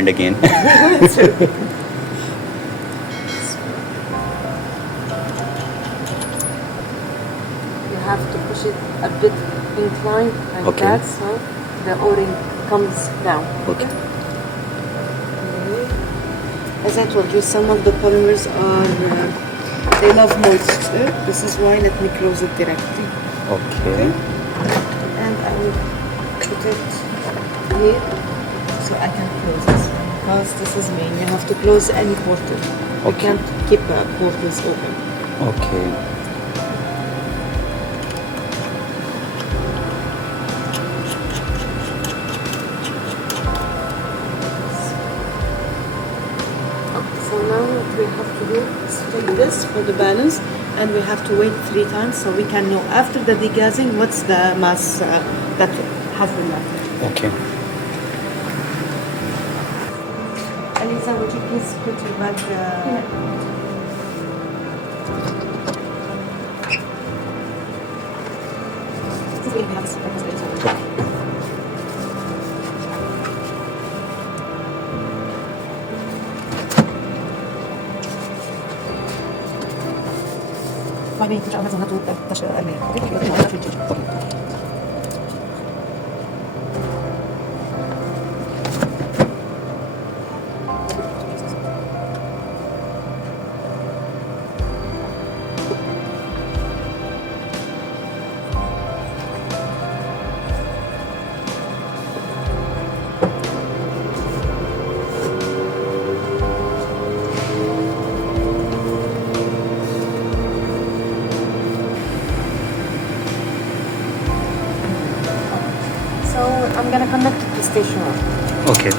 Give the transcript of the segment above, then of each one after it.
And again. You have to push it a bit inclined like Okay. that, so the O-ring comes down. Okay. As I told you, some of the polymers are, they love moisture. This is why, let me close it directly. Okay. And I will put it here so I can close it. Because this is main, you have to close any portal. You Okay. can't keep portals open. Okay. So now what we have to do is take this for the balance, and we have to wait 3 times so we can know after the degassing what's the mass that has been left. Okay. Alisa, would you please put your bag? So I'm gonna connect it to station 1. Okay.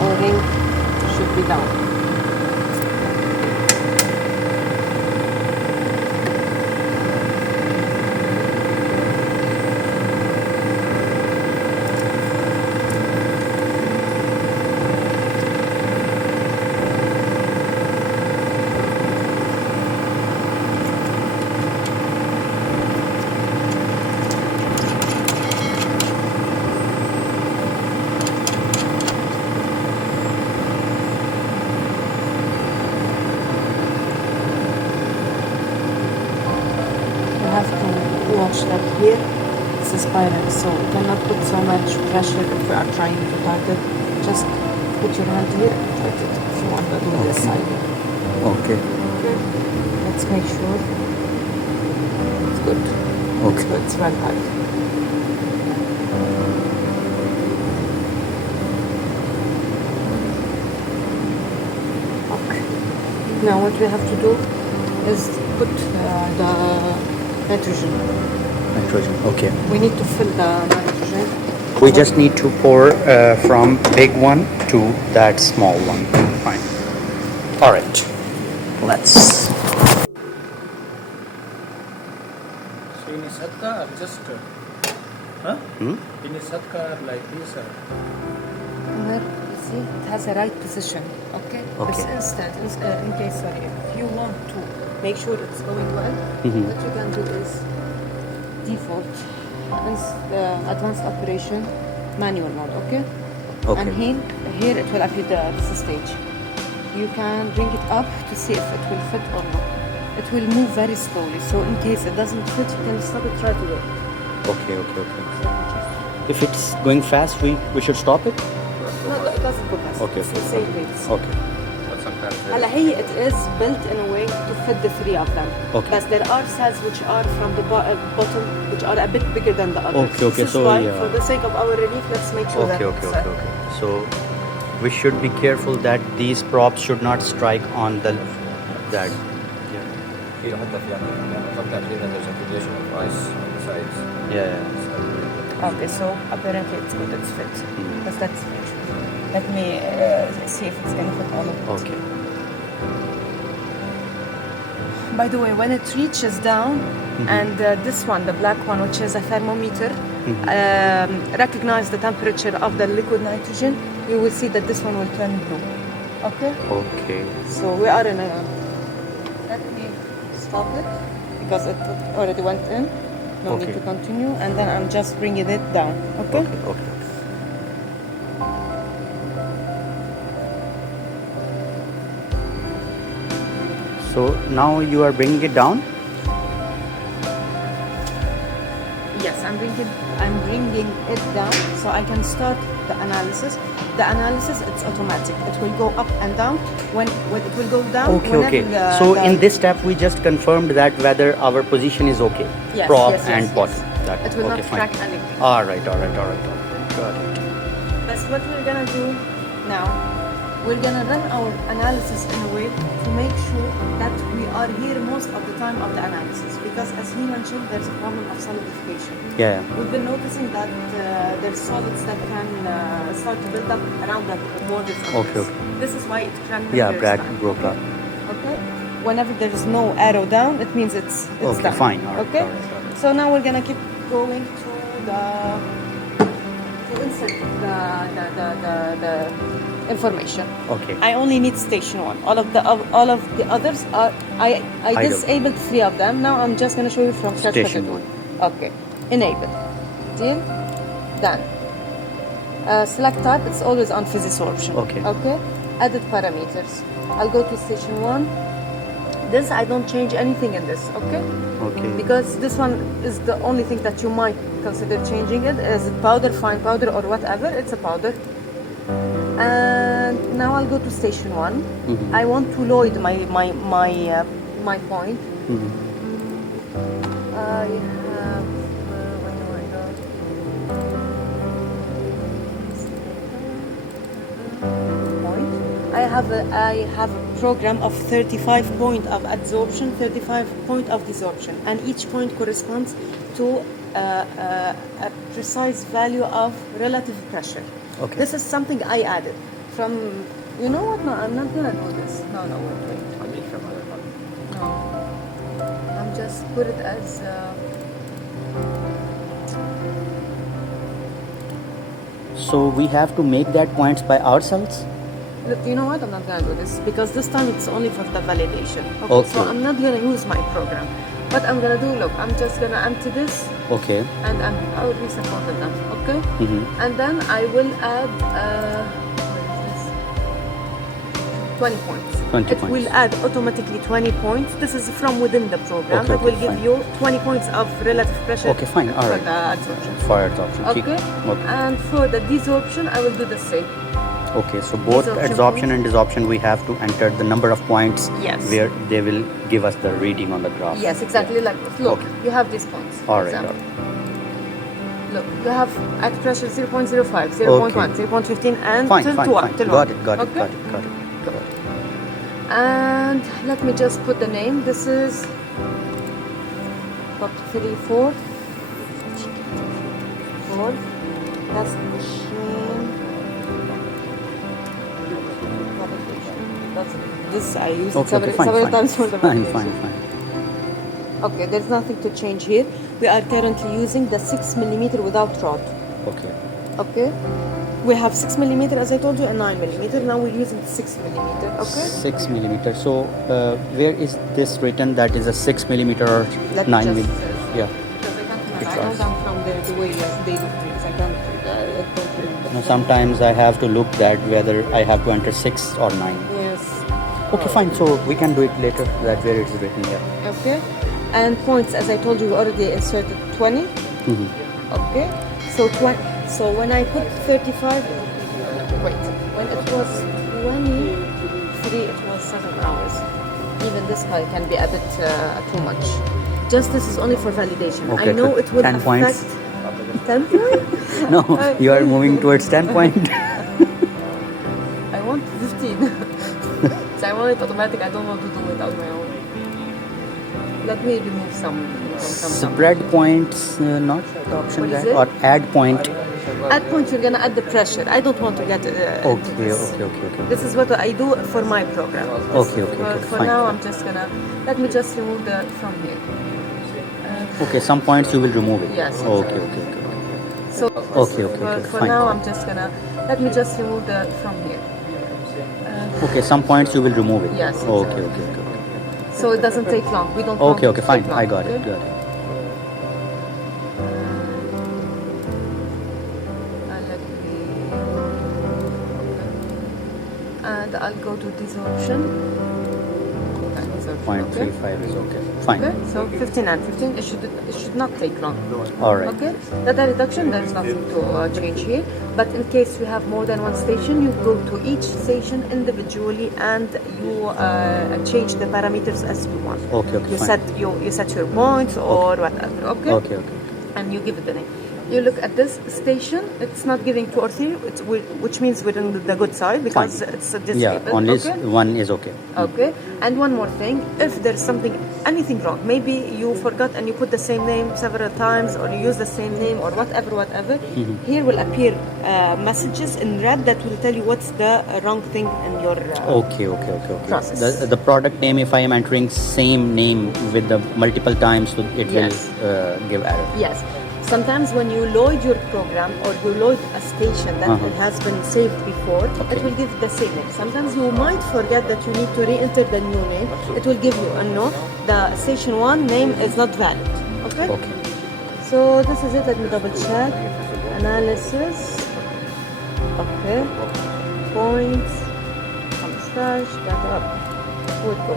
O-ring should be down. Watch that here, this is spiral, so we cannot put so much pressure if we are trying to tighten it. Just put your hand here and tighten it if you want to do this side. Okay. Okay. Let's make sure it's good. Okay. It's good, it's well tight. Okay. Now what we have to do is put the nitrogen. Nitrogen. Okay. We need to fill the nitrogen. We just need to pour from big one to that small one. Fine. All right. Let's. So in a satka or just in a satka like this Where you see it has a right position. Okay. Okay. This instant, in case if you want to make sure it's going well, what you can do is default, advanced operation, manual mode. Okay. Okay. And here it will appear this stage. You can bring it up to see if it will fit or not. It will move very slowly, so in case it doesn't fit, you can stop it right away. Okay. If it's going fast, we should stop it. No, it doesn't go fast. Okay. It's the same rates. Okay. but sometimes هلا هي it is built in a way to fit the 3 of them. Okay. But there are cells which are from the bottom which are a bit bigger than the others. Okay, This is so, why, yeah. for the sake of our relief, let's make sure that Okay. So we should be careful that these props should not strike on that. في حتى في sometimes even there's accumulation of ice on the sides. Yeah. Okay, so apparently it's good, it's fit. But let's make sure. Let me see if it's going to fit all of it. Okay. By the way, when it reaches down, and this one, the black one, which is a thermometer, recognize the temperature of the liquid nitrogen, you will see that this one will turn blue. Okay? Okay. So we are in a... Let me stop it, because it already went in. No Okay. need to continue, and then I'm just bringing it down. Okay. Okay. So now you are bringing it down. Yes, I'm bringing it down so I can start the analysis. The analysis, it's automatic. It will go up and down. When it will go down. Okay. So in this step, we just confirmed that whether our position is okay. Yes, Prop yes, and yes, bottom. yes. That, It will okay, not fine. crack anything. All right. Got it. That's what we're gonna do now. We're gonna run our analysis in a way to make sure that we are here most of the time of the analysis, because as he mentioned, there's a problem of solidification. Yeah. We've been noticing that there's solids that can start to build up around the borders of Okay, this. okay. This is why it can Yeah, broke up. Okay. Whenever there is no arrow down, it means it's Okay, done. fine. All right, Okay. all right. So now we're gonna keep going to insert the information. Okay. I only need station 1. All of the others are I Idle. disabled 3 of them. Now I'm just gonna show you from scratch what to Station do. 1. Okay. Enable. Deal. Done. Select type. It's always on desorption. Okay. Okay. Edit parameters. I'll go to station 1. This I don't change anything in this. Okay. Okay. Because this one is the only thing that you might consider changing it. Is it powder, fine powder, or whatever? It's a powder. And now I'll go to station 1. I want to load my point. I have where do I go? Point. I have a program of 35 point of adsorption, 35 point of desorption, and each point corresponds to a precise value of relative pressure. Okay. This is something I added from. You know what? No, I'm not gonna do this. No, wait. I mean, from other one. No, I'm just put it as. So we have to make that points by ourselves. Look, you know what? I'm not gonna do this because this time it's only for the validation. Okay. So I'm not gonna use my program. What I'm gonna do, look, I'm just gonna empty this Okay. and I will reset both of them. Okay. And then I will add. What is this? 20 points. 20 it points. will add automatically 20 points. This is from within the program. Okay, that will okay, give fine. you 20 points of relative pressure. Okay, fine. All for right. the adsorption. For adsorption. Okay. Okay. And for the desorption, I will do the same. Okay, so both Desorption adsorption and desorption, we have to enter the number of points Yes. where they will give us the reading on the graph. Yes, exactly like this. Look, Okay. you have these points. for All right. example. Look, you have at pressure 0.05, 0.1, 0.15, and Fine, till fine, 2 fine. till Got 1. it, got it, Okay? got it, got it. And let me just put the name. This is top 3, 4. 4. That's machine. That's this I used Okay, several, okay, fine, several fine. times for the Fine, validation. fine. Okay, there's nothing to change here. We are currently using the 6mm without rod. Okay. Okay, we have 6mm as I told you and 9mm. Now we're using 6mm. Okay, 6 millimeter. So where is this written that is a 6 millimeter or Let me 9 just, millimeter? Yeah. because I can't remember. It I know was. them from the way they do things. I don't remember. Now, sometimes I have to look that whether I have to enter 6 or 9. Yes. Okay, fine. So we can do it later. That where it's written here. Okay, and points as I told you, we already inserted 20. Okay, so so when I put 35, wait, when it was 23, it was 7 hours. Even this guy can be a bit too much. Just this is only for validation. Okay, I know good. it will 10 points. affect 10 points. No, you are moving towards 10 point. I want 15. So I want it automatic. I don't want to do it on my own. Let me remove some. Spread points, not the option What is that, it? or add point. At point, you're gonna add the pressure. I don't want to get into Okay, this. okay. This is what I do for my program. Okay, For fine. now, I'm just gonna let me just remove the from here. Okay, some points you will remove it. Yes, Okay. So Okay, for fine. now, I'm just gonna let me just remove the from here. Okay, some points you will remove it. Yes, Okay. So it doesn't take long. We don't. Okay, want it to fine. take long, I got it. okay? Got it. and I'll go to desorption. Okay. 0.35 is okay. Fine. Okay, so 15 and 15, it should not take long. All right. Okay, data reduction, there's nothing to change here. But in case you have more than one station, you go to each station individually and you change the parameters as you want. Okay, You fine. set your points or whatever. Okay. Okay. And you give it the name. You look at this station, it's not giving 2 or 3, which means we're on the good side because Fine. it's disabled. Yeah, only okay? one is okay. Okay, and one more thing, if there's anything wrong, maybe you forgot and you put the same name several times or you use the same name or whatever, here will appear messages in red that will tell you what's the wrong thing in your Okay. process. The product name, if I am entering same name with the multiple times, so it Yes. will give error. Yes. Sometimes when you load your program or you load a station that it has been saved before, it will give the same name. Sometimes you might forget that you need to re-enter the new name. It will give you a no, the station 1 name is not valid. Okay? Okay. So this is it. Let me double check. Analysis. Okay. Points. Mustache. Data up. Good go.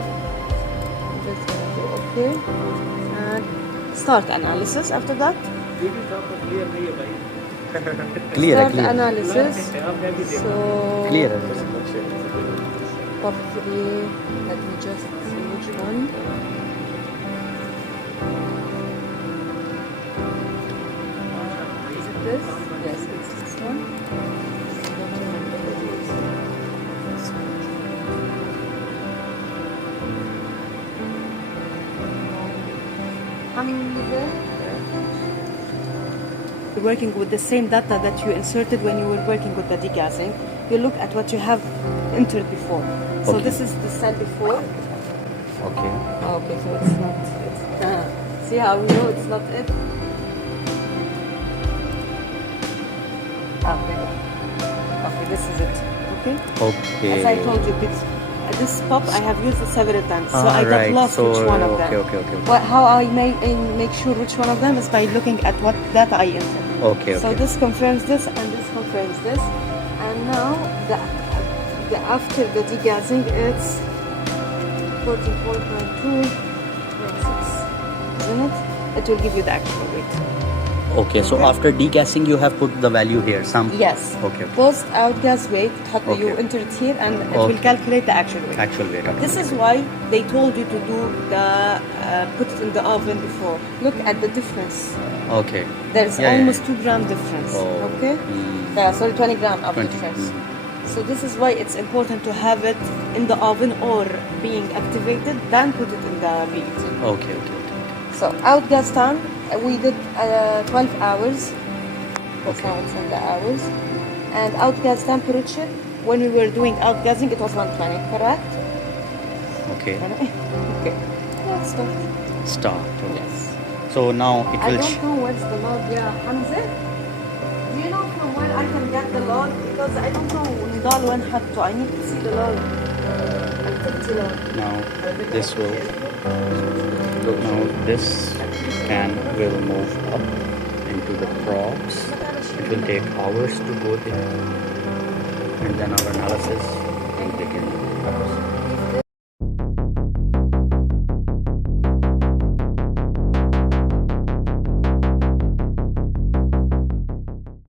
Just gonna do okay. And start analysis after that. Clear. Start analysis. So Clear. top 3. Let me just see which one. Is it this? Yes, it's this one. You're working with the same data that you inserted when you were working with the degassing. You look at what you have entered before. So Okay. this is the cell before. Okay. Okay, so it's not. See how we know it's not it? Okay, this is it. Okay? Okay. As I told you, this pop I have used it several times, so I got right. lost So, which one of them. okay. How I make sure which one of them is by looking at what data I entered. Okay. So this confirms this and this confirms this. And now after the degassing it's 44.2, isn't it? It will give you the actual weight. Okay. So after degassing, you have put the value here. Yes. Okay. Post out gas weight, you Okay. enter it here and it will calculate the actual weight. Actual weight. Okay. This is why they told you to do put it in the oven before. Look at the difference. Okay. There's Yeah, almost 2 gram difference. Oh. Okay? Mm. Yeah, sorry, 20 gram of 20, difference. So this is why it's important to have it in the oven or being activated, then put it in the VET. Okay. So outgas time, we did 12 hours. That's how it's in the hours. And outgas temperature, when we were doing outgassing, it was 120, correct? Okay. Okay. Let's start. Start. Okay. Yes. So now it I will. don't know where's the log. Yeah, Hamza. Do you know from where I can get the log? Because I don't know Nidal when حطه. I need to see the log. Activity log. Now this will. Now this can will move up into the props. It will take hours to go there, and then our analysis will begin.